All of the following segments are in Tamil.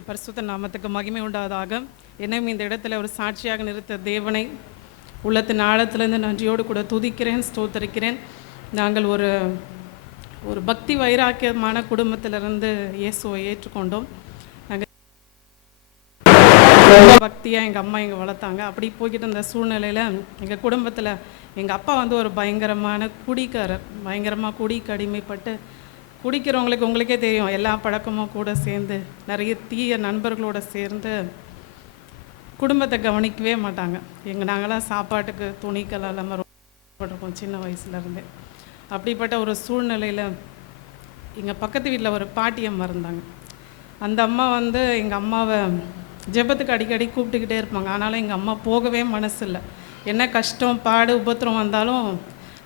கர்த்தருடைய பரிசுத்த நாமத்துக்கு மகிமை உண்டாவதாக. என்னையும் இந்த இடத்துல ஒரு சாட்சியாக நிறுத்த தேவனை உள்ளத்தின் ஆழத்திலிருந்து நன்றியோடு கூட துதிக்கிறேன், ஸ்தோத்தரிக்கிறேன். நாங்கள் ஒரு ஒரு பக்தி வைராக்கியமான குடும்பத்திலிருந்து இயேசுவை ஏற்றுக்கொண்டோம். நாங்கள் ரொம்ப பக்தியாக எங்கள் அம்மா எங்கள் வளர்த்தாங்க. அப்படி போய்கிட்டு இருந்த சூழ்நிலையில் எங்கள் குடும்பத்தில் எங்கள் அப்பா ஒரு பயங்கரமான குடிக்காரர், பயங்கரமாக குடிக்கு அடிமைப்பட்டு குடிக்கிறவங்களுக்கு உங்களுக்கே தெரியும், எல்லா பழக்கமும் கூட சேர்ந்து நிறைய தீய நண்பர்களோடு சேர்ந்து குடும்பத்தை கவனிக்கவே மாட்டாங்க. நாங்களாம் சாப்பாட்டுக்கு துணிக்கல் இல்லாமல் ரொம்ப சின்ன வயசுலேருந்தே. அப்படிப்பட்ட ஒரு சூழ்நிலையில் எங்கள் பக்கத்து வீட்டில் ஒரு பாட்டியம்மா இருந்தாங்க. அந்த அம்மா எங்கள் அம்மாவை ஜெபத்துக்கு அடிக்கடி கூப்பிட்டுக்கிட்டே இருப்பாங்க. ஆனாலும் எங்கள் அம்மா போகவே மனசு இல்லை. என்ன கஷ்டம் பாடு உபத்திரம் வந்தாலும்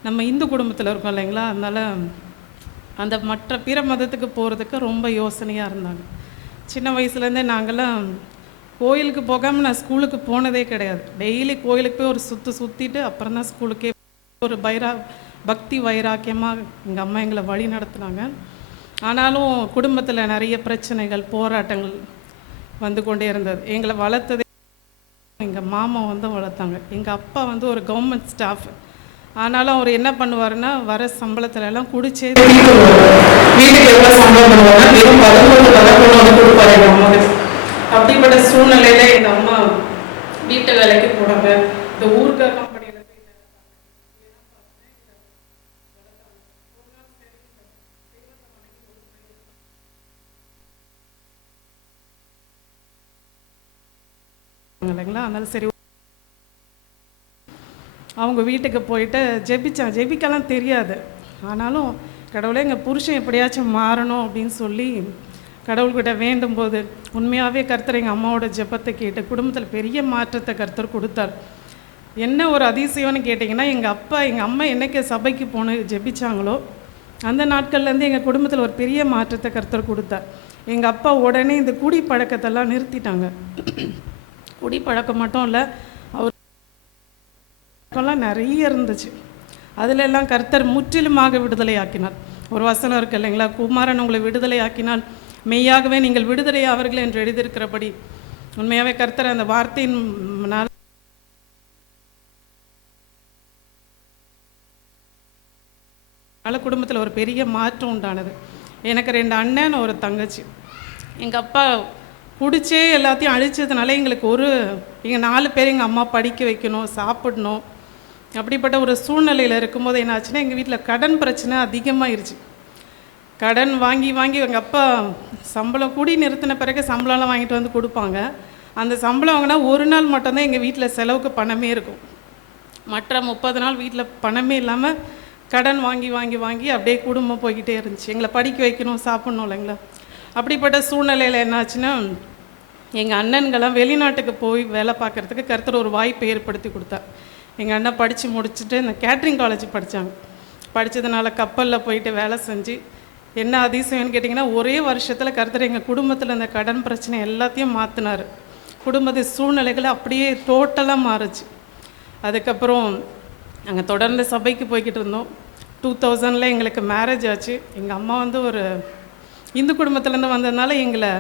நம்ம இந்து குடும்பத்தில் இருக்கோம் இல்லைங்களா, அதனால் அந்த மற்ற பிற மதத்துக்கு போகிறதுக்கு ரொம்ப யோசனையாக இருந்தாங்க. சின்ன வயசுலேருந்தே நாங்கள்லாம் கோயிலுக்கு போகாமல் நான் ஸ்கூலுக்கு போனதே கிடையாது. டெய்லி கோயிலுக்கு போய் ஒரு சுற்றிட்டு அப்புறம் தான் ஸ்கூலுக்கே. ஒரு பக்தி வைராக்கியமாக எங்கள் அம்மா எங்களை வழி நடத்துனாங்க. ஆனாலும் குடும்பத்தில் நிறைய பிரச்சனைகள், போராட்டங்கள் வந்து கொண்டே இருந்தது. எங்களை வளர்த்ததே எங்கள் மாமா வளர்த்தாங்க. எங்கள் அப்பா ஒரு கவர்மெண்ட் ஸ்டாஃப். ஆனாலும் அவர் என்ன பண்ணுவாருன்னா, வர சம்பளத்துல எல்லாம் குடிச்சே வீட்டுக்கு எவ்வளோ சம்பளம் பண்ணுவாங்க, வெறும் 11 கொடுப்பாரு எங்கள் அம்மாவுக்கு. அப்படிப்பட்ட சூழ்நிலையில எங்கள் அம்மா வீட்டு வேலைக்கு போனாங்க. இந்த ஊருக்கா கம்பெனியில் இல்லைங்களா, அதனால சரி அவங்க வீட்டுக்கு போயிட்டு ஜெபிக்கலாம் தெரியாது. ஆனாலும் கடவுளே எங்கள் புருஷன் எப்படியாச்சும் மாறணும் அப்படின்னு சொல்லி கடவுள்கிட்ட வேண்டும் போது உண்மையாகவே கர்த்தர் எங்கள் அம்மாவோட ஜெபத்தை கேட்டு குடும்பத்தில் பெரிய மாற்றத்தை கர்த்தர் கொடுத்தார். என்ன ஒரு அதிசயம்னு கேட்டிங்கன்னா, எங்கள் அம்மா என்னைக்கு சபைக்கு போன ஜெபிச்சாங்களோ அந்த நாட்கள்லேருந்து எங்கள் குடும்பத்தில் ஒரு பெரிய மாற்றத்தை கர்த்தர் கொடுத்தார். எங்கள் அப்பா உடனே இந்த குடி பழக்கத்தெல்லாம் நிறுத்திட்டாங்க. குடி பழக்கம் மட்டும் இல்லை, அவர்லாம் நிறைய இருந்துச்சு. அதில் எல்லாம் கர்த்தர் முற்றிலுமாக விடுதலை ஆக்கினார். ஒரு வசனம் இருக்கு இல்லைங்களா, குமாரன் உங்களை விடுதலை ஆக்கினால் மெய்யாகவே நீங்கள் விடுதலை ஆவீர்கள் என்று எழுதியிருக்கிறபடி உண்மையாகவே கர்த்தர் அந்த வார்த்தையின் குடும்பத்தில் ஒரு பெரிய மாற்றம் உண்டானது. எனக்கு 2 அண்ணன், ஒரு தங்கச்சி. எங்கள் அப்பா குடிச்சே எல்லாத்தையும் அழிச்சதுனால எங்களுக்கு எங்கள் 4 பேர் எங்கள் அம்மா படிக்க வைக்கணும், சாப்பிடணும். அப்படிப்பட்ட ஒரு சூழ்நிலையில் இருக்கும்போது என்ன ஆச்சுன்னா, எங்கள் வீட்டில் கடன் பிரச்சனை அதிகமாகிருச்சு. கடன் வாங்கி எங்கள் அப்பா சம்பளம் கூடி நிறுத்தின பிறகு சம்பளம்லாம் வாங்கிட்டு கொடுப்பாங்க. அந்த சம்பளம் வாங்கினா ஒரு நாள் மட்டும்தான் எங்கள் வீட்டில் செலவுக்கு பணமே இருக்கும். மற்ற 30 நாள் வீட்டில் பணமே இல்லாமல் கடன் வாங்கி அப்படியே குடும்பம் போய்கிட்டே இருந்துச்சு. எங்களை படிக்க வைக்கணும், சாப்பிட்ணும் இல்லைங்களா. அப்படிப்பட்ட சூழ்நிலையில் என்னாச்சுன்னா, எங்கள் அண்ணன்கள்லாம் வெளிநாட்டுக்கு போய் வேலை பார்க்குறதுக்கு கர்த்தர் ஒரு வாய்ப்பை ஏற்படுத்தி கொடுத்தார். எங்கள் அண்ணன் படித்து முடிச்சுட்டு இந்த கேட்ரிங் காலேஜ் படித்தாங்க. படித்ததுனால கப்பலில் போயிட்டு வேலை செஞ்சு என்ன அதிசயம்னு கேட்டிங்கன்னா, ஒரே வருஷத்தில் கர்த்தர் எங்கள் குடும்பத்தில் இந்த கடன் பிரச்சனை எல்லாத்தையும் மாற்றினார். குடும்பத்து சூழ்நிலைகளை அப்படியே டோட்டலாக மாறுச்சு. அதுக்கப்புறம் நாங்கள் தொடர்ந்து சபைக்கு போய்கிட்டு இருந்தோம். 2000 எங்களுக்கு மேரேஜ் ஆச்சு. எங்கள் அம்மா ஒரு இந்து குடும்பத்துலேருந்து வந்ததுனால எங்களை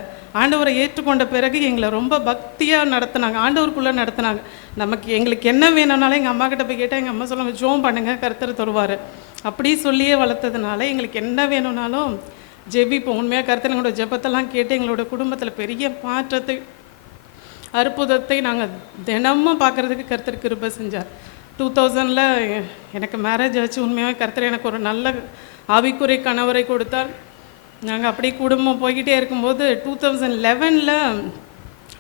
ஆண்டவரை ஏற்றுக்கொண்ட பிறகு எங்களை ரொம்ப பக்தியாக நடத்தினாங்க, ஆண்டவருக்குள்ளே நடத்தினாங்க. எங்களுக்கு என்ன வேணும்னாலும் எங்கள் அம்மா கிட்ட போய் கேட்டால் எங்கள் அம்மா சொல்லுவாங்க, ஜோம் பண்ணுங்கள், கர்த்தர் தருவார். அப்படி சொல்லியே வளர்த்ததுனால எங்களுக்கு என்ன வேணும்னாலும் ஜெபிப்போம். உண்மையாக கர்த்தர் எங்களோட ஜெபத்தெல்லாம் கேட்டு எங்களோட குடும்பத்தில் பெரிய மாற்றத்தை, அற்புதத்தை நாங்கள் தினமும் பார்க்குறதுக்கு கர்த்தர் கிருபை செஞ்சார். 2000 எனக்கு மேரேஜ் ஆச்சு. உண்மையாக கர்த்தர் எனக்கு ஒரு நல்ல ஆவிக்குறை கணவரை கொடுத்தார். நாங்கள் அப்படியே குடும்பம் போய்கிட்டே இருக்கும்போது 2011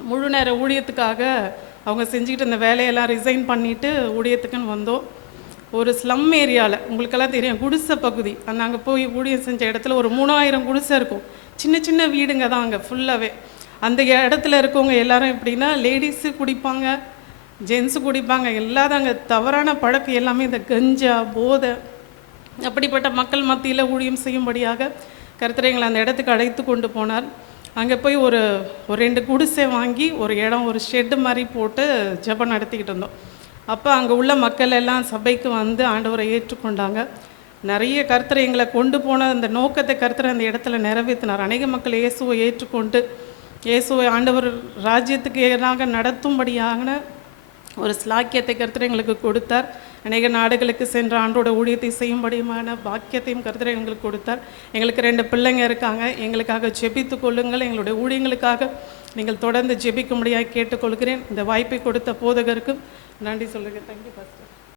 முழு நேர ஊழியத்துக்காக அவங்க செஞ்சுக்கிட்டு இந்த வேலையெல்லாம் ரிசைன் பண்ணிவிட்டு ஊழியத்துக்குன்னு வந்தோம். ஒரு ஸ்லம் ஏரியாவில், உங்களுக்கெல்லாம் தெரியும், குடிசை பகுதி. நாங்கள் போய் ஊழியம் செஞ்ச இடத்துல ஒரு 3000 குடிசை இருக்கும். சின்ன சின்ன வீடுங்க தான் அங்கே ஃபுல்லாகவே. அந்த இடத்துல இருக்கவங்க எல்லாரும் எப்படின்னா, லேடிஸு குடிப்பாங்க, ஜென்ஸு குடிப்பாங்க. எல்லாரும் அங்கே தவறான பழக்கம் எல்லாமே இந்த கஞ்சா, போதை. அப்படிப்பட்ட மக்கள் மத்தியில் ஊழியம் செய்யும்படியாக கர்த்தர் எங்களை அந்த இடத்துக்கு அழைத்து கொண்டு போனார். அங்கே போய் ஒரு 2 குடிசை வாங்கி ஒரு இடம், ஒரு ஷெட்டு மாதிரி போட்டு ஜெபம் நடத்திக்கிட்டு இருந்தோம். அப்போ அங்கே உள்ள மக்கள் எல்லாம் சபைக்கு ஆண்டவரை ஏற்றுக்கொண்டாங்க. நிறைய கர்த்தர் எங்களை கொண்டு போன அந்த நோக்கத்தை கர்த்தர் அந்த இடத்துல நிறைவேற்றினார். அநேக மக்கள் இயேசுவை ஏற்றுக்கொண்டு இயேசுவை ஆண்டவர் ராஜ்யத்துக்கு எதிராக நடத்தும்படியான ஒரு ஸ்லாக்கியத்தை கர்த்தர் எங்களுக்கு கொடுத்தார். அநேக நாடுகளுக்கு சென்ற ஆண்டோட ஊழியத்தை செய்யும்படியான பாக்கியத்தையும் கர்த்தர் எங்களுக்கு கொடுத்தார். எங்களுக்கு 2 பிள்ளைங்க இருக்காங்க. எங்களுக்காக ஜெபித்து கொள்ளுங்கள். எங்களுடைய ஊழியங்களுக்காக நீங்கள் தொடர்ந்து ஜெபிக்கும்படியாக கேட்டுக்கொள்கிறேன். இந்த வாய்ப்பை கொடுத்த போதகருக்கு நன்றி சொல்லுங்கள். Thank you pastor.